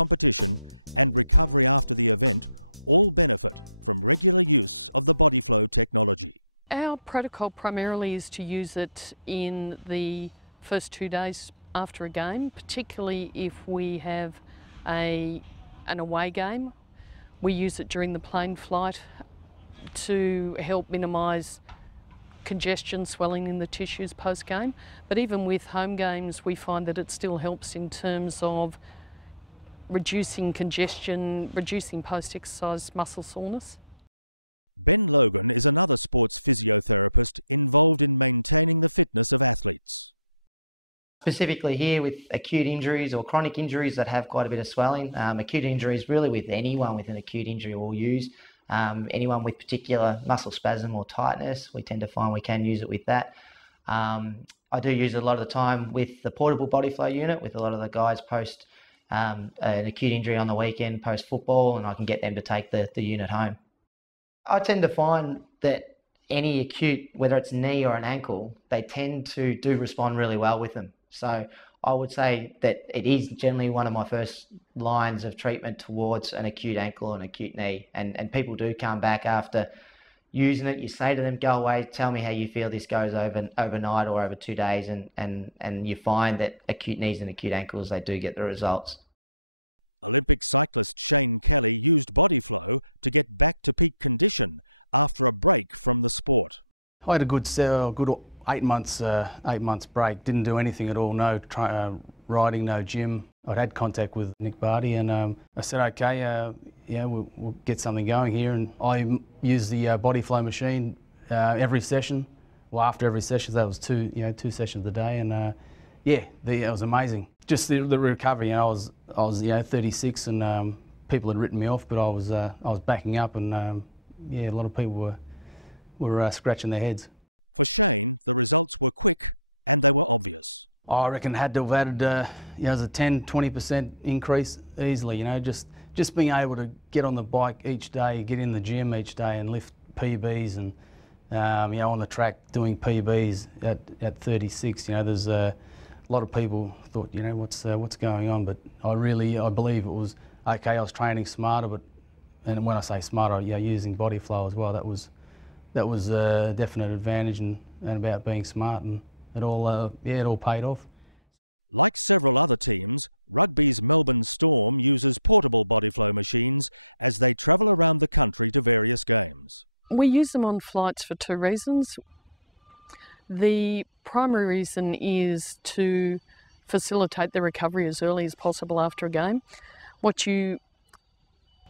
competition and recovery after the event all benefit from regular use of the Bodyflow technology. Our protocol primarily is to use it in the first 2 days after a game, particularly if we have an away game. We use it during the plane flight to help minimise congestion, swelling in the tissues post-game. But even with home games, we find that it still helps in terms of reducing congestion, reducing post-exercise muscle soreness. Is another sports physiotherapist involved in maintaining the fitness of athletes. Specifically here with acute injuries or chronic injuries that have quite a bit of swelling. Acute injuries really with anyone with an acute injury we'll use. Anyone with particular muscle spasm or tightness, we tend to find we can use it with that. I do use it a lot of the time with the portable Bodyflow unit with a lot of the guys post an acute injury on the weekend, post football, and I can get them to take the unit home. I tend to find that any acute, whether it's knee or an ankle, they tend to do respond really well with them. So I would say that it is generally one of my first lines of treatment towards an acute ankle and acute knee. And people do come back after using it. You say to them, go away, tell me how you feel this goes overnight or over 2 days. And you find that acute knees and acute ankles, they do get the results. Olympic cyclist Sam Kelly used Bodyflow to get back to peak condition after a break from the sport. I had a good 8 months break. Didn't do anything at all. No riding, no gym. I'd had contact with Nick Barty, and I said, okay, yeah, we'll get something going here. And I used the Bodyflow machine every session. Well, after every session, that was two sessions a day, and yeah, it was amazing. Just the recovery. I was 36, and people had written me off, but I was backing up, and yeah, a lot of people were scratching their heads. For some, the results were quick and they were obvious. I reckon had to have added a 10-20% increase easily. Just being able to get on the bike each day, get in the gym each day, and lift PBs, and on the track doing PBs at 36. There's a lot of people thought, what's going on, but I believe it was okay. I was training smarter, and when I say smarter, using Bodyflow as well. That was a definite advantage, and about being smart, and it all paid off. Like several other teams, Rugby's Melbourne Storm uses portable Bodyflow machines as they travel around the country to various games. We use them on flights for 2 reasons. The primary reason is to facilitate the recovery as early as possible after a game. What you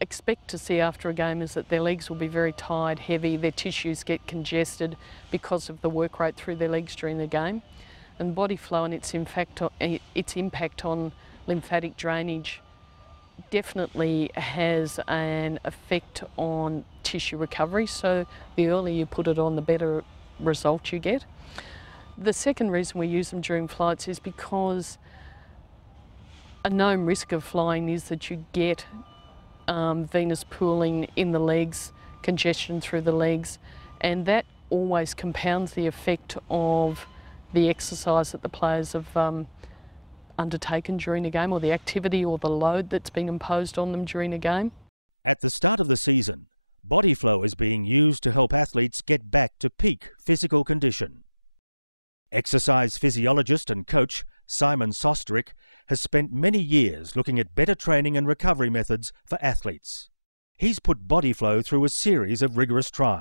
expect to see after a game is that their legs will be very tired, heavy, their tissues get congested because of the work rate through their legs during the game. And Bodyflow and its impact on lymphatic drainage definitely has an effect on tissue recovery, so the earlier you put it on, the better result you get. The second reason we use them during flights is because a known risk of flying is that you get venous pooling in the legs, congestion through the legs, and that always compounds the effect of the exercise that the players have undertaken during a game, or the activity or the load that's been imposed on them during a game. At the start of the season, Bodyflow has been used to help athletes get back to peak physical condition. Exercise physiologist and coach Simon Fostrick has spent many years looking at better training and recovery methods for athletes. He's put Bodyflow through a series of rigorous trials.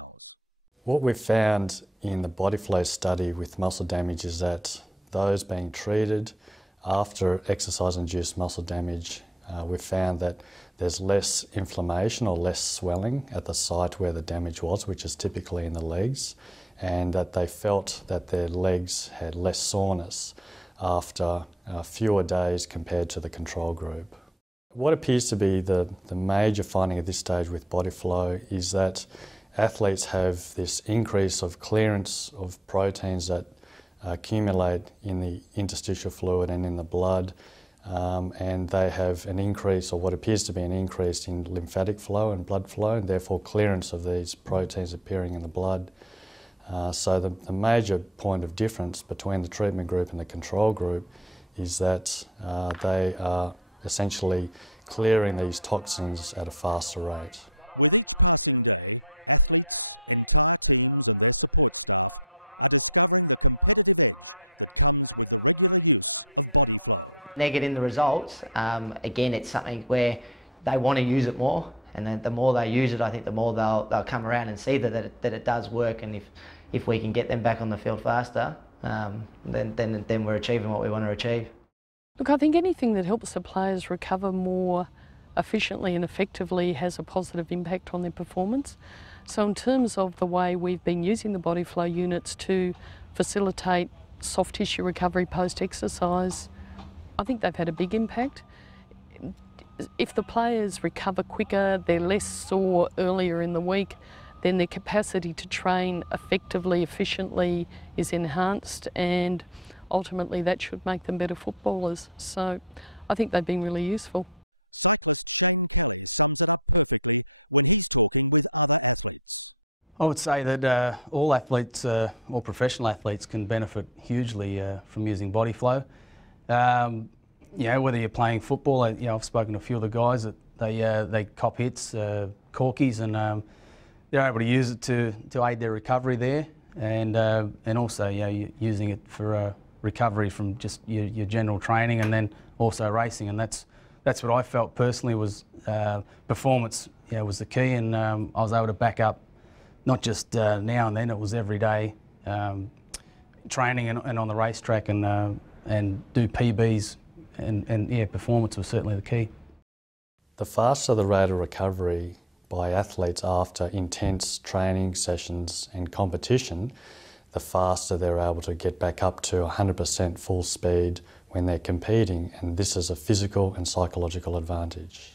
What we've found in the Bodyflow study with muscle damage is that those being treated after exercise-induced muscle damage, we've found that there's less inflammation or less swelling at the site where the damage was, which is typically in the legs, and that they felt that their legs had less soreness after fewer days compared to the control group. What appears to be the major finding at this stage with Bodyflow is that athletes have this increase of clearance of proteins that accumulate in the interstitial fluid and in the blood, and they have an increase, or what appears to be an increase, in lymphatic flow and blood flow, and therefore clearance of these proteins appearing in the blood. So the major point of difference between the treatment group and the control group is that they are essentially clearing these toxins at a faster rate. With each passing day, athletes, entire teams and their support staff are discovering the competitive edge that comes with regular use of Bodyflow. They're getting the results. Again, it's something where they want to use it more, and then the more they use it, I think the more they'll come around and see that it does work. And if we can get them back on the field faster, then we're achieving what we want to achieve. Look, I think anything that helps the players recover more efficiently and effectively has a positive impact on their performance. So in terms of the way we've been using the Bodyflow units to facilitate soft tissue recovery post-exercise, I think they've had a big impact. If the players recover quicker, they're less sore earlier in the week, then their capacity to train effectively, efficiently is enhanced, and ultimately that should make them better footballers. So I think they've been really useful. I would say that all athletes, all professional athletes, can benefit hugely from using Bodyflow. You know, whether you're playing football, I've spoken to a few of the guys that they cop hits, corkies, and they're able to use it to aid their recovery there, and also using it for recovery from just your general training, and then also racing. And that's what I felt personally was performance. Was the key, and I was able to back up not just now and then. It was every day training and on the racetrack, and do PBs. And performance was certainly the key. The faster the rate of recovery by athletes after intense training sessions and competition, the faster they're able to get back up to 100% full speed when they're competing, and this is a physical and psychological advantage.